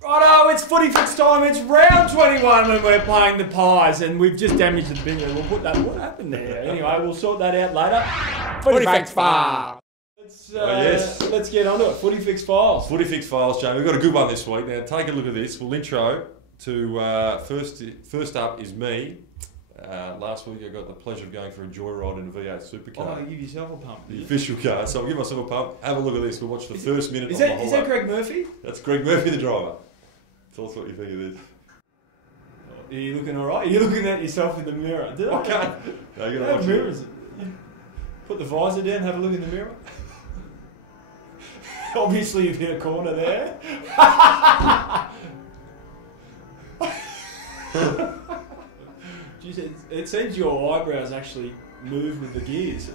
Righto, it's Footy Fix time. It's round 21 and we're playing the Pies, and we've just damaged the bingo. We'll put that. What happened there? Anyway, we'll sort that out later. Footy Fix Files. Let's get on to it. Footy Fix Files. Footy Fix Files, Jamie. We've got a good one this week. Now, take a look at this. We'll intro to first up is me. Last week I got the pleasure of going for a joyride in a V8 supercar. Oh, give yourself a pump. The official car. So I'll give myself a pump. Have a look at this. We'll watch the first minute Is of my that, is that Greg Murphy? That's Greg Murphy, the driver. Tell us what you think of this. Are you looking alright? Are you looking at yourself in the mirror? Did I? Okay. No, you're gonna Have watch mirrors. You put the visor down, have a look in the mirror. Obviously you've hit a corner there. Jeez, it seems your eyebrows actually move with the gears.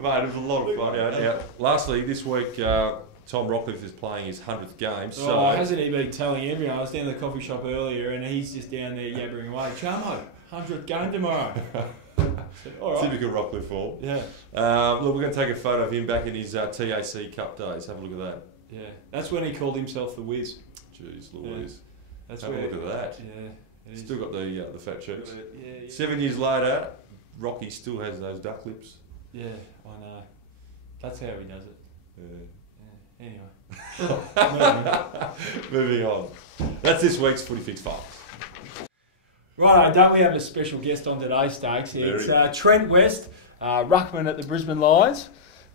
Mate, it was a lot of fun. Now, lastly, this week, Tom Rockcliffe is playing his 100th game. So hasn't he been telling everyone? I was down at the coffee shop earlier and he's just down there yabbering away. Chamo, 100th game tomorrow. All right. Typical Rockcliffe form. Yeah. Look, we're going to take a photo of him back in his TAC Cup days. Have a look at that. Yeah, that's when he called himself the Wiz. Jeez Louise. Yeah. That's Have a look at that. Yeah. Still got the fat cheeks. Yeah. 7 years later, Rocky still has those duck lips. Yeah, I know. That's how he does it. Yeah. Anyway. Moving on. That's this week's Footy Fix Files. Right, don't we have a special guest on today's stakes? It's Trent West, ruckman at the Brisbane Lions.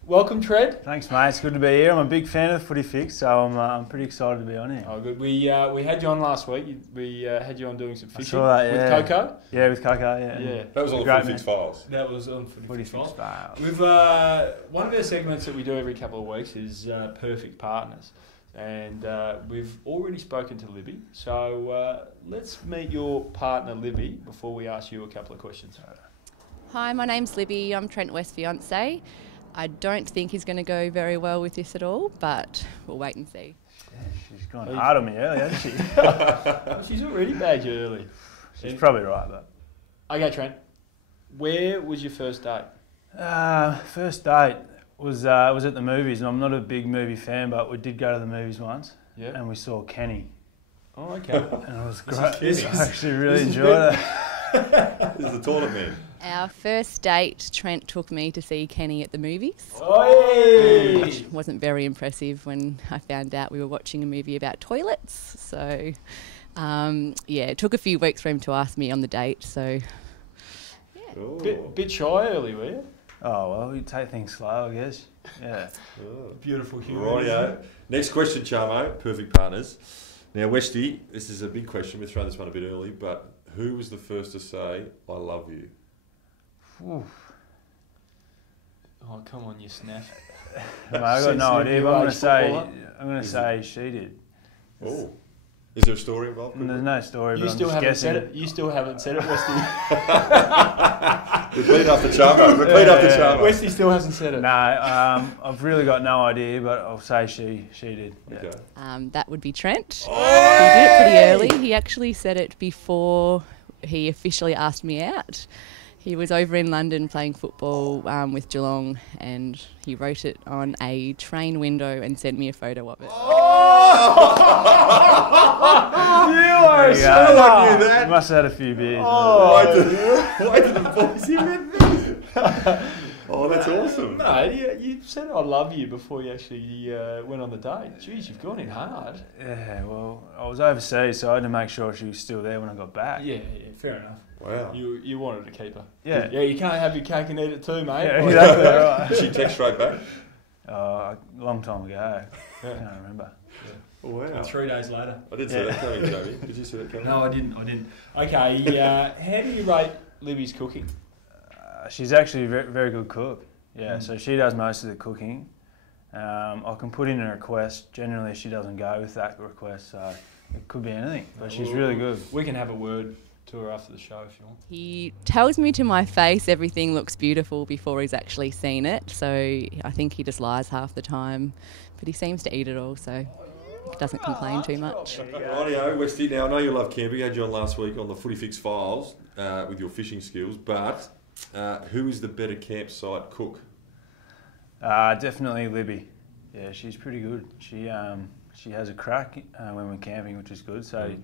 Welcome, Trent. Thanks, mate. It's good to be here. I'm a big fan of Footy Fix, so I'm pretty excited to be on here. Oh, good. We had you on last week. We had you on doing some fishing with Coco. Yeah, with Coco. Yeah. That was on the Footy Fix Files. That was on Footy Fix Files. Files. We've one of our segments that we do every couple of weeks is Perfect Partners, and we've already spoken to Libby. So let's meet your partner, Libby, before we ask you a couple of questions. Hi, my name's Libby. I'm Trent West's fiancée. I don't think he's going to go very well with this at all, but we'll wait and see. Yeah, she's gone hard on me early, hasn't she? She's already bagged you early. She's probably right, but... Okay, Trent. Where was your first date? First date was at the movies, and I'm not a big movie fan, but we did go to the movies once, and we saw Kenny. Oh, okay. And it was great. I actually really enjoyed it. This is the toilet man. Our first date, Trent took me to see Kenny at the movies. Oi! Which wasn't very impressive when I found out we were watching a movie about toilets. So, it took a few weeks for him to ask me on the date. So, yeah. Oh. Bit shy early, were you? Oh, well, we take things slow, I guess. Yeah. Oh. Beautiful human. Rightio. Next question, Charmo. Perfect partners. Now, Westy, this is a big question. We've thrown this one a bit early, but who was the first to say, I love you? Oof. Oh, come on, you snaff. Mate, I got no idea, but I'm going to say she did. Oh. Is there a story involved? There's no story, You but still I'm just haven't guessing. said it. You still haven't said it, Westy. Repeat after Charmo. Repeat after Charmo. Westy still hasn't said it. No, I've really got no idea, but I'll say she did. Yeah. Okay. That would be Trent. He did it pretty early. He actually said it before he officially asked me out. He was over in London playing football with Geelong, and he wrote it on a train window and sent me a photo of it. You are so lucky You that. must have had a few beers. Why did the boys hear this? Oh, that's awesome. No, you said I love you before you actually went on the date. Jeez, you've gone in hard. Yeah, well, I was overseas, so I had to make sure she was still there when I got back. Yeah, fair enough. Wow. You wanted to keep her. Yeah. Yeah, you can't have your cake and eat it too, mate. Yeah, exactly right. Did she text straight back? A long time ago. I can't remember. Wow. 3 days later. I did see that coming, Joey. Did you see that coming? No, I didn't. Okay, how do you rate Libby's cooking? She's actually a very good cook. Yeah, so she does most of the cooking. I can put in a request. Generally, she doesn't go with that request, so it could be anything. But she's really good. We can have a word to her after the show if you want. He tells me to my face everything looks beautiful before he's actually seen it. So I think he just lies half the time. But he seems to eat it all, so he doesn't complain too much. Rightio, Westy. Now, I know you love camping. I had you on last week on the Footy Fix Files with your fishing skills, but who is the better campsite cook? Definitely Libby. Yeah, she's pretty good. She she has a crack when we're camping, which is good. So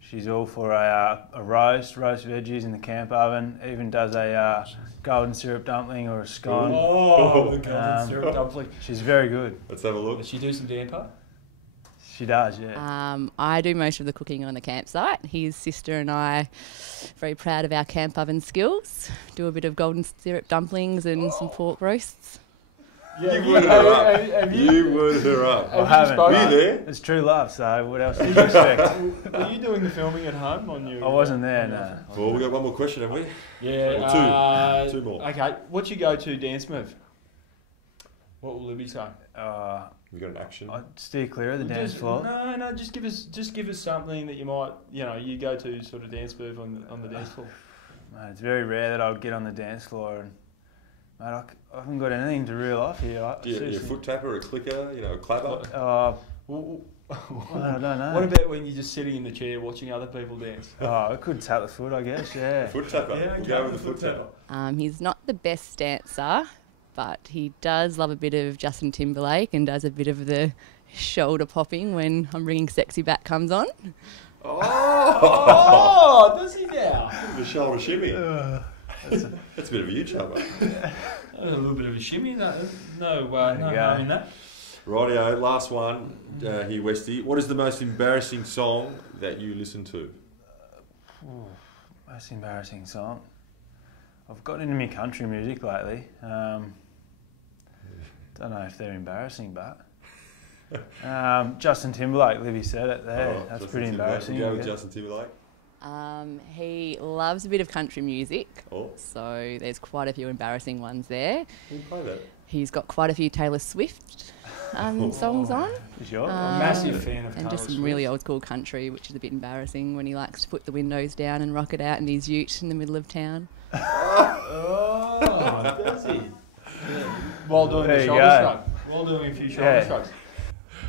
she's all for a roast veggies in the camp oven. Even does a golden syrup dumpling or a scone. Oh, the golden syrup dumpling. She's very good. Let's have a look. Does she do some damper? She does, yeah. I do most of the cooking on the campsite. His sister and I, very proud of our camp oven skills. Do a bit of golden syrup dumplings and some pork roasts. Yeah, You would her up. You would her up. I haven't. Were you there? It's true love, so what else did you expect? Are you doing the filming at home on your? I wasn't there, no. Well, we've got one more question, have we? Yeah. Or two more. Okay, what's your go-to dance move? What will Libby say? We've got an action. I'd steer clear of the dance floor. No. Just give us something that you might, you go to sort of dance move on the dance floor. Mate, it's very rare that I'll get on the dance floor and, mate, I haven't got anything to reel off here. Do you a foot tapper, a clicker, a clapper? I don't know. What about when you're just sitting in the chair watching other people dance? I could tap the foot, I guess, yeah. Foot tapper. Yeah, We'll go with the foot tapper. He's not the best dancer, but he does love a bit of Justin Timberlake and does a bit of the shoulder popping when I'm Bringing Sexy Back comes on. Oh, does he now? The shoulder shimmy. That's a bit of a huge number. A little bit of a shimmy. No harm in that. Rightio, last one here, Westy. What is the most embarrassing song that you listen to? Most embarrassing song? I've gotten into my country music lately. Don't know if they're embarrassing, but Justin Timberlake, Libby said it there. That's Justin pretty embarrassing. We'll go with Justin Timberlake. He loves a bit of country music, Oh. so there's quite a few embarrassing ones there. Who can play that? He's got quite a few Taylor Swift songs on. Sure. I'm a massive fan of and Taylor just some Swift. really old school country, which is a bit embarrassing when he likes to put the windows down and rock it out in his ute in the middle of town. Oh, does he? Yeah. While doing There the you shoulder go. shrug. While doing a few shoulder shrugs.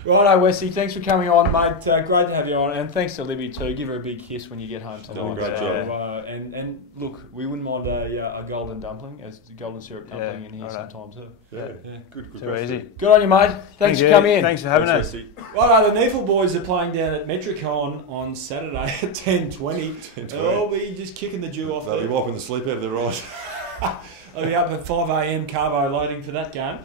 Righto, Wesley, thanks for coming on, mate. Great to have you on, and thanks to Libby too. Give her a big kiss when you get home tonight. Done a great job. And look, we wouldn't mind a golden dumpling, as the golden syrup dumpling in here sometime too. Yeah. Good. Too easy. Good on you, mate. Thanks for coming in. Thanks for having us. Righto, the Neefle boys are playing down at Metricon on Saturday at 10:20. They'll be just kicking the dew off. They'll be wiping the sleep out of their eyes. I'll be up at 5 a.m. carbo loading for that game.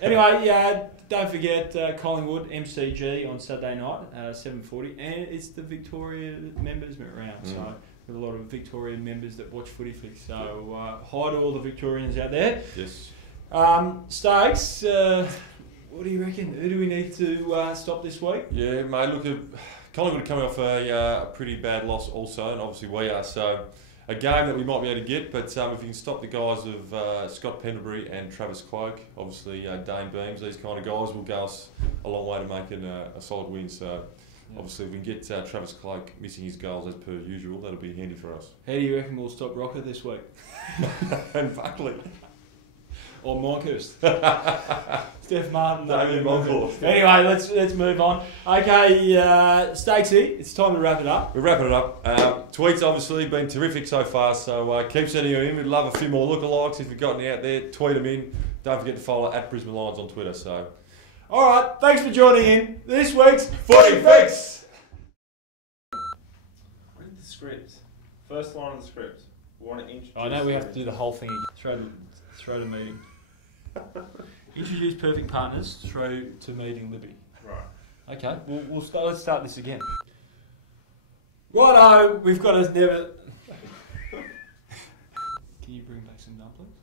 Anyway, don't forget Collingwood MCG on Saturday night, 7:40, and it's the Victoria members round. So we've got a lot of Victorian members that watch Footy Fix. So hi to all the Victorians out there. Yes. Stokes, what do you reckon? Who do we need to stop this week? Yeah, mate. Look, Collingwood are coming off a pretty bad loss also, and obviously we are. So a game that we might be able to get, but if you can stop the guys of Scott Pendlebury and Travis Cloak, obviously Dane Beams, these kind of guys will go us a long way to making a solid win. So obviously if we can get Travis Cloak missing his goals as per usual, that'll be handy for us. How do you reckon we'll stop Rocker this week? And Buckley. Or Monkhurst. Steph Martin. David Monkhurst. Anyway, let's move on. Okay, Stacey, it's time to wrap it up. We're wrapping it up. Tweets obviously been terrific so far, so keep sending them in. We'd love a few more lookalikes if you've got any out there. Tweet them in. Don't forget to follow at Brisbane Lions on Twitter. So, all right, thanks for joining in this week's Footy Fix. Read the script. First line of the script. We want to introduce. I know we have to do the whole thing again. Throw to meeting. Introduce perfect partners. Throw to meeting Libby. Right. Okay, let's start this again. Righto, we've got a never. Can you bring back some dumplings?